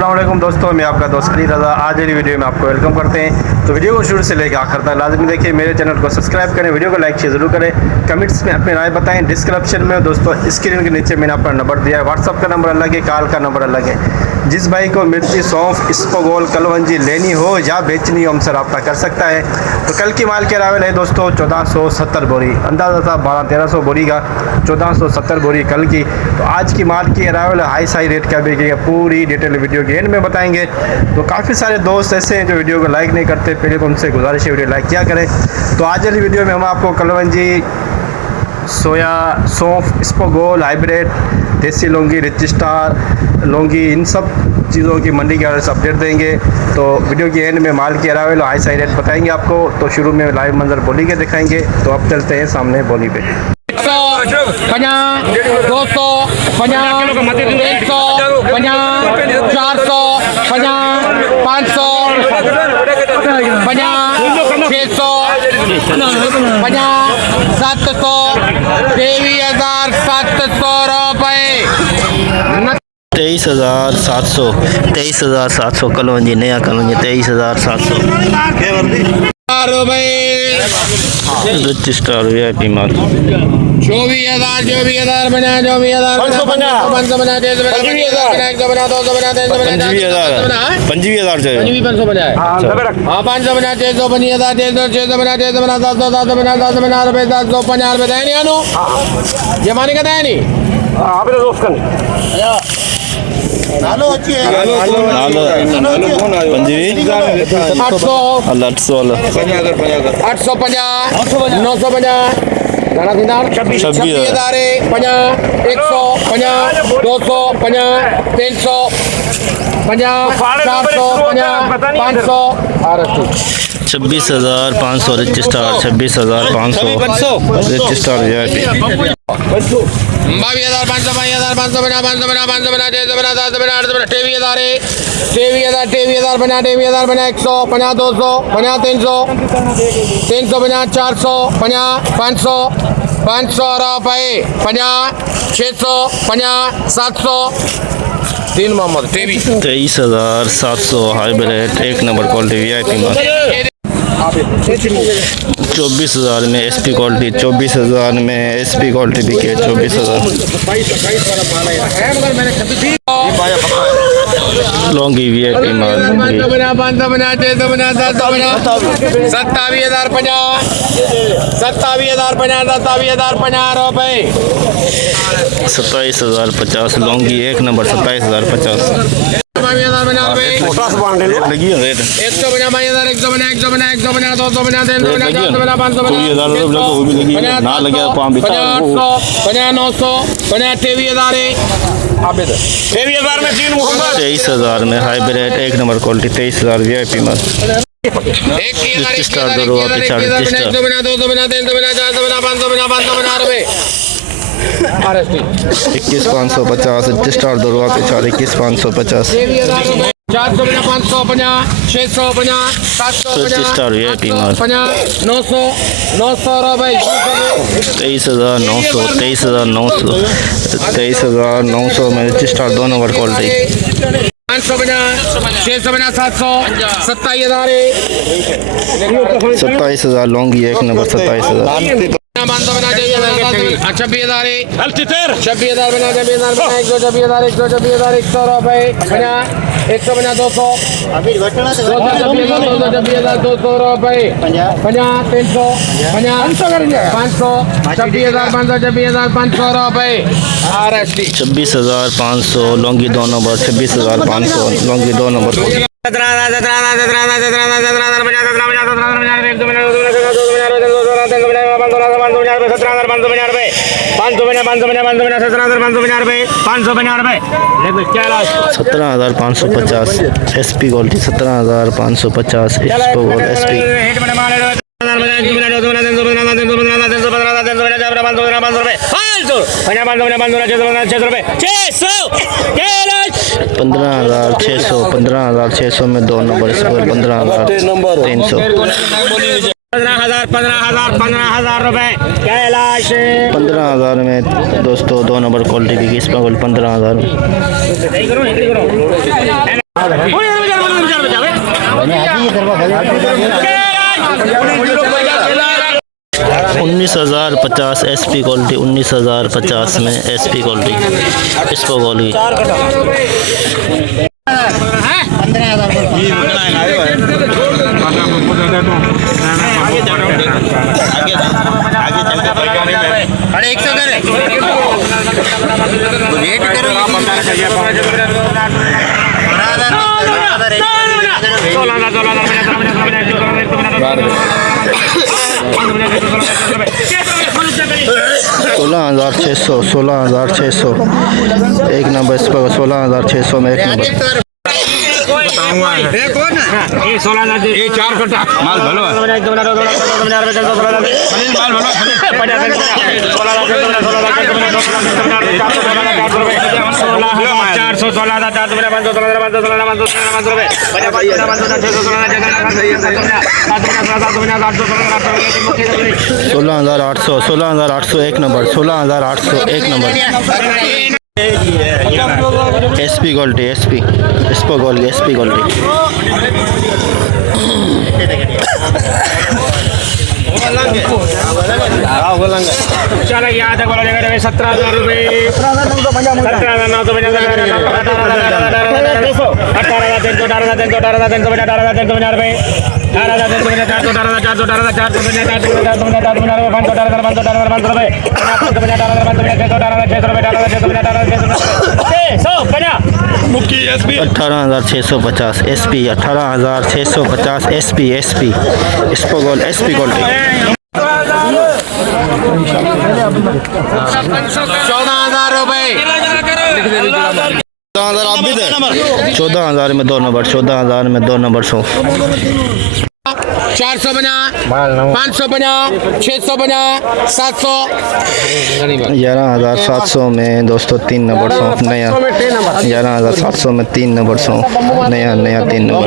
अस्सलाम वालेकुम दोस्तों, मैं आपका दोस्त अली रज़ा। आज वाली वीडियो में आपको वेलकम करते हैं। तो वीडियो को शुरू से लेकर आखिर तक लाजमी देखिए। मेरे चैनल को सब्सक्राइब करें, वीडियो को लाइक शेयर जरूर करें, कमेंट्स में अपनी राय बताएं। डिस्क्रिप्शन में दोस्तों स्क्रीन के नीचे मैंने अपना नंबर दिया है। व्हाट्सअप का नंबर अलग है, कॉल का नंबर अलग है। जिस भाई को मिर्ची, सौंफ, इसबगोल, कलवंजी लेनी हो या बेचनी हो हमसे रब्ता कर सकता है। तो कल की माल के अरावल है दोस्तों 1470 बोरी, अंदाज़ा था 1200-1300 बोरी का, 1470 बोरी कल की। तो आज की माल की अरावल हाई साई रेट क्या बिकेगा पूरी डिटेल वीडियो के एंड में बताएंगे। तो काफ़ी सारे दोस्त ऐसे हैं जो वीडियो को लाइक नहीं करते, पहले तो उनसे गुजारिश है वीडियो लाइक किया करें। तो आज वाली वीडियो में हम आपको कलवंजी, सोया, सौंफ, इसबगोल, हाइब्रिड, देसी लौंगी, रिच स्टार लौंगी, इन सब चीज़ों की मंडी के बारे में अपडेट देंगे। तो वीडियो के एंड में माल की अरावल हाई साई रेट बताएंगे आपको। तो शुरू में लाइव मंजर बोली के दिखाएंगे। तो अब चलते हैं सामने बोली पे। 150, 200, 50, 300, 50, 400, 50, 500, 50, 600, 50, 700, 23,700 रुपये। 23,700 कलवंजी, नया कलवंजी 23,700 रिच स्टार VIP माल 24,000 बना 24,000 25,000 चाहिए। 500 बना है। हाँ 500 बना 600 बनी 600 बना 700 बना 700 बना 750 रुपये 750 रुपये दें नहीं आनो ये माने का दें नहीं नालो पंजी 800 850 950 गाना दिनार 26,000 50 100 50 200 50 300 50 400 50 500 26,500 rich star 26,500 rich star VIP 22,500 500 500 बना 500 बना 500 बना 600 बना 700 बना 800 बना 23,000 बना 23,000 बना 100 50 200 50 300 300 बना 400 50 500 500 रुपये 50 600 50 700 तीन मोहम्मद 23,700 हाइब्रिड एक नंबर क्वालिटी VIP माल 24,000 में SP क्वालिटी 24,000 में SP क्वालिटी बिके 24,000 लौंगी VIP माल 500 बना 600 बना 700 बना 27,050 27,050 रुपये 27,050 लौंगी एक नंबर 27,050 बना लगी है रेट 100 बना 100 बना 100 बना 100 बना 200 बना 300 बना 400 बना 500 बना ना लगे 800 900 बना 23,000 में 3 मोहम्मद 23,000 में हाइब्रिड एक नंबर क्वालिटी 23,000 VIP माल रिच स्टार दो रुपये पिछाड़ी रिच स्टार 100 बना 200 बना 300 बना 400 बना 500 बना रुपये 21,550 रिच स्टार दो रुपये पिछाड़ी 21,550 400 बना 550 650 700 रिच स्टार VIP माल 900 रुपये 23,900 23,900 में रिच स्टार दो नंबर क्वालिटी 500 बना 600 बना 700 27,000 लौंगी एक नंबर 27,000 500 बना 26,000 26,000 बना 126,000 100 रुपये 100 बना 200 200 रुपये 50 300 500 26,500 रुपये 26,500 लौंगी दो नंबर 26,500 लौंगी दो नंबर 17,550 SP क्वालिटी 17,550 इसबगोल SP 15,600 में दो नंबर इसबगोल 15,300 15,000 रुपए कैलाश 15,000 में दोस्तों दो नंबर क्वालिटी की इसबगोल 15,000 में उन्नीस 19,050 SP क्वालिटी, 19,050 में SP क्वालिटी इसको गोली। अरे 100 करे रेट करो 16,600 16,600 एक नंबर इस पर 16,600 में एक नंबर। ये 16,000 ये 4 कट्टा माल भलो $16,800 16,800 एक नंबर 16,800 एक नंबर। SP क्वालिटी SP इसको गोली SP क्वालिटी। चलो यहाँ तक बोला जाएगा 17,000 रुपये 18,650 SP 18,650 SP इसको गोल SP क्वालिटी। 14,000 रुपए 14,000 में 2 नंबर 14,000 में 2 नंबर 100 450 550 650 700 11,700 में दोस्तों 3 नंबर 100 नया 11,700 में 3 नंबर 100 नया 3 नंबर।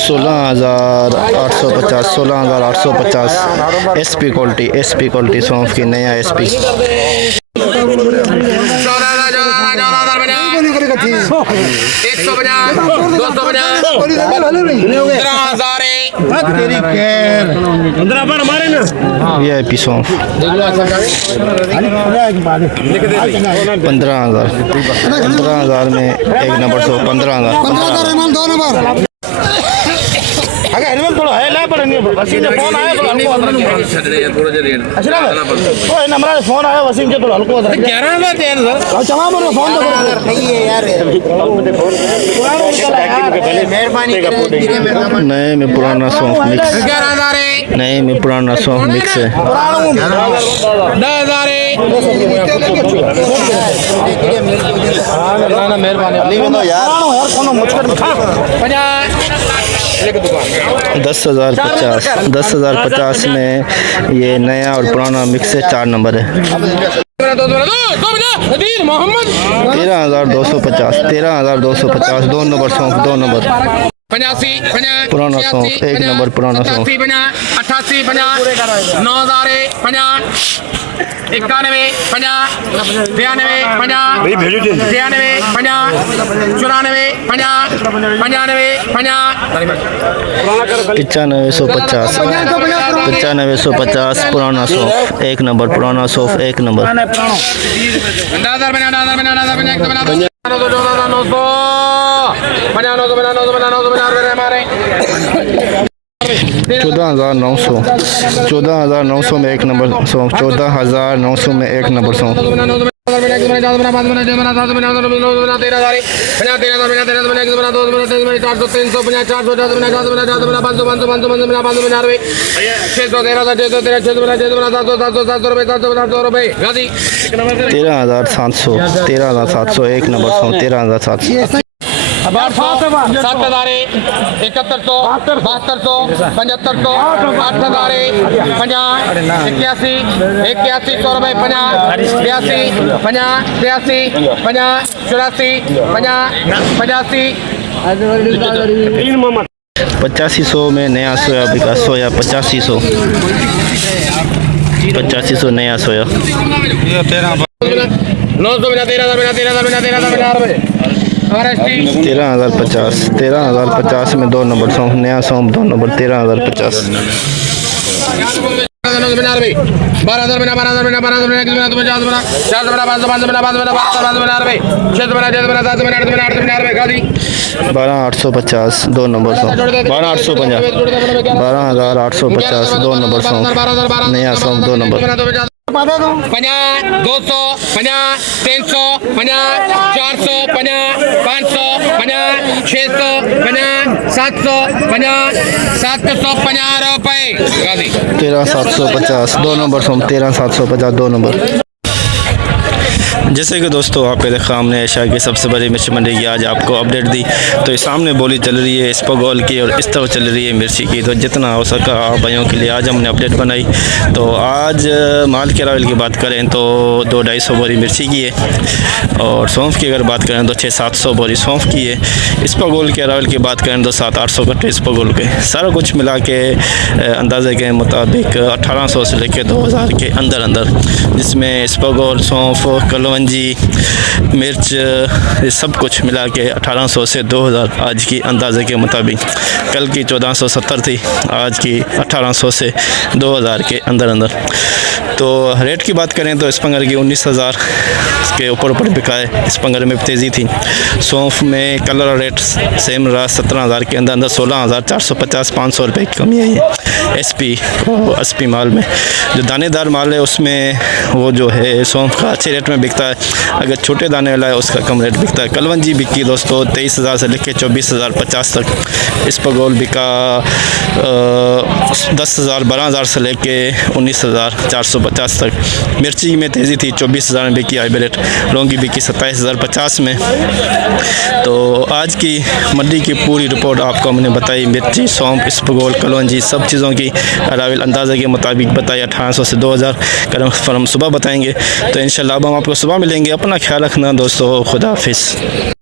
16,850 16,850 SP क्वालिटी सौंफ की नया SP। 1,000 VIP सौंफ 15,000 में एक नंबर 100 15,000 थोड़ा है ला पड़ेंगे वसीम का फोन आया तो हल्को नंबर फोन आया वसीम के तो हल्को 11,000 दे सर चला बोलो फोन तो नहीं है यार मेहरबानी नए में पुराना सौंफ मिक्स 11,000 नए में पुराना सौंफ मिक्स है। 10,000 मेहरबानी 10,050 में ये नया और पुराना मिक्स है 4 नंबर है। 13,250 13,250 2 नंबर सौंफ 2 नंबर 85 पुराना सौंफ 1 नंबर पुराना सौंफ 88 9,000 50 91 50 93 50 93 50 94 50 95 95,150 95,150 पुराना सौंफ 1 नंबर पुराना सौंफ 1 नंबर। 14,900 में 1 नंबर सौंफ 14,900 में 1 नंबर सौंफ। 13,700 1 नंबर सौंफ 13,700 7,000 7100 7200 7500 8,000 50 81 100 रुपये 50 82 50 83 50 84 50 85 8500 में नया सोया बिका। सोया 8500 नया सोया। 13,050 में 2 नंबर सौंफ। नया सौंफ 2 नंबर 13,050। 12,000 12,850 2 नंबर सौंफ। 12,850 12,850 2 नंबर सौंफ। नया सौंफ 2 नंबर। 50 200 50 300 50 400 50 500 50 600 50 700 50 750 रुपये। 13,750 2 नंबर सौंफ। 13,750 2 नंबर। जैसे कि दोस्तों आपके देखा हमने एशिया की सबसे बड़ी मिर्ची मंडी की आज आपको अपडेट दी। तो सामने बोली चल रही है स्पगोल की और इस तरफ चल रही है मिर्ची की। तो जितना हो सका आप भाइयों के लिए आज हमने अपडेट बनाई। तो आज माल के रावल की बात करें तो 200-250 बोरी मिर्ची की है और सौंफ की अगर बात करें तो 600-700 बोरी सौंफ की है। स्पगोल के रावल की बात करें तो 700-800 कट्टे स्पगोल के। सारा कुछ मिला के अंदाजे के मुताबिक 1800 से लेकर 2000 के अंदर अंदर, जिसमें स्पगोल सौंफ कलवंजी मिर्च ये सब कुछ मिला के 1800 से 2000 आज की अंदाजे के मुताबिक। कल की 1470 थी, आज की 1800 से 2000 के अंदर अंदर। तो रेट की बात करें तो स्पंगर की 19,000 के ऊपर बिका है। स्पंगर में तेज़ी थी। सौंफ में कलर रेट सेम रहा 17,000 के अंदर अंदर। 16,450 500 रुपये की कमी आई है SP और SP माल में। जो दानेदार माल है उसमें वो जो है सौंफ का अच्छे रेट में बिकता है। अगर छोटे दाने वाला है उसका कम रेट बिकता है। कलवंजी बिकी दोस्तों 23,000 से लेकर 24,050 तक। स्पगोल बिका 10,000 12,000 से लेके 19,450 तक। मिर्ची में तेज़ी थी 24,000 में बिकी हाइब्रिड। लौंगी बिकी 27,050 में। तो आज की मंडी की पूरी रिपोर्ट आपको हमने बताई। मिर्ची सौंफ स्पगोल कलवंजी सब चीज़ों की रावल अंदाज़े के मुताबिक बताई। 1800 से 2000 कर हम सुबह बताएंगे। तो इंशाल्लाह अब हम आपको सुबह मिलेंगे। अपना ख्याल रखना दोस्तों। खुदा हाफिज़।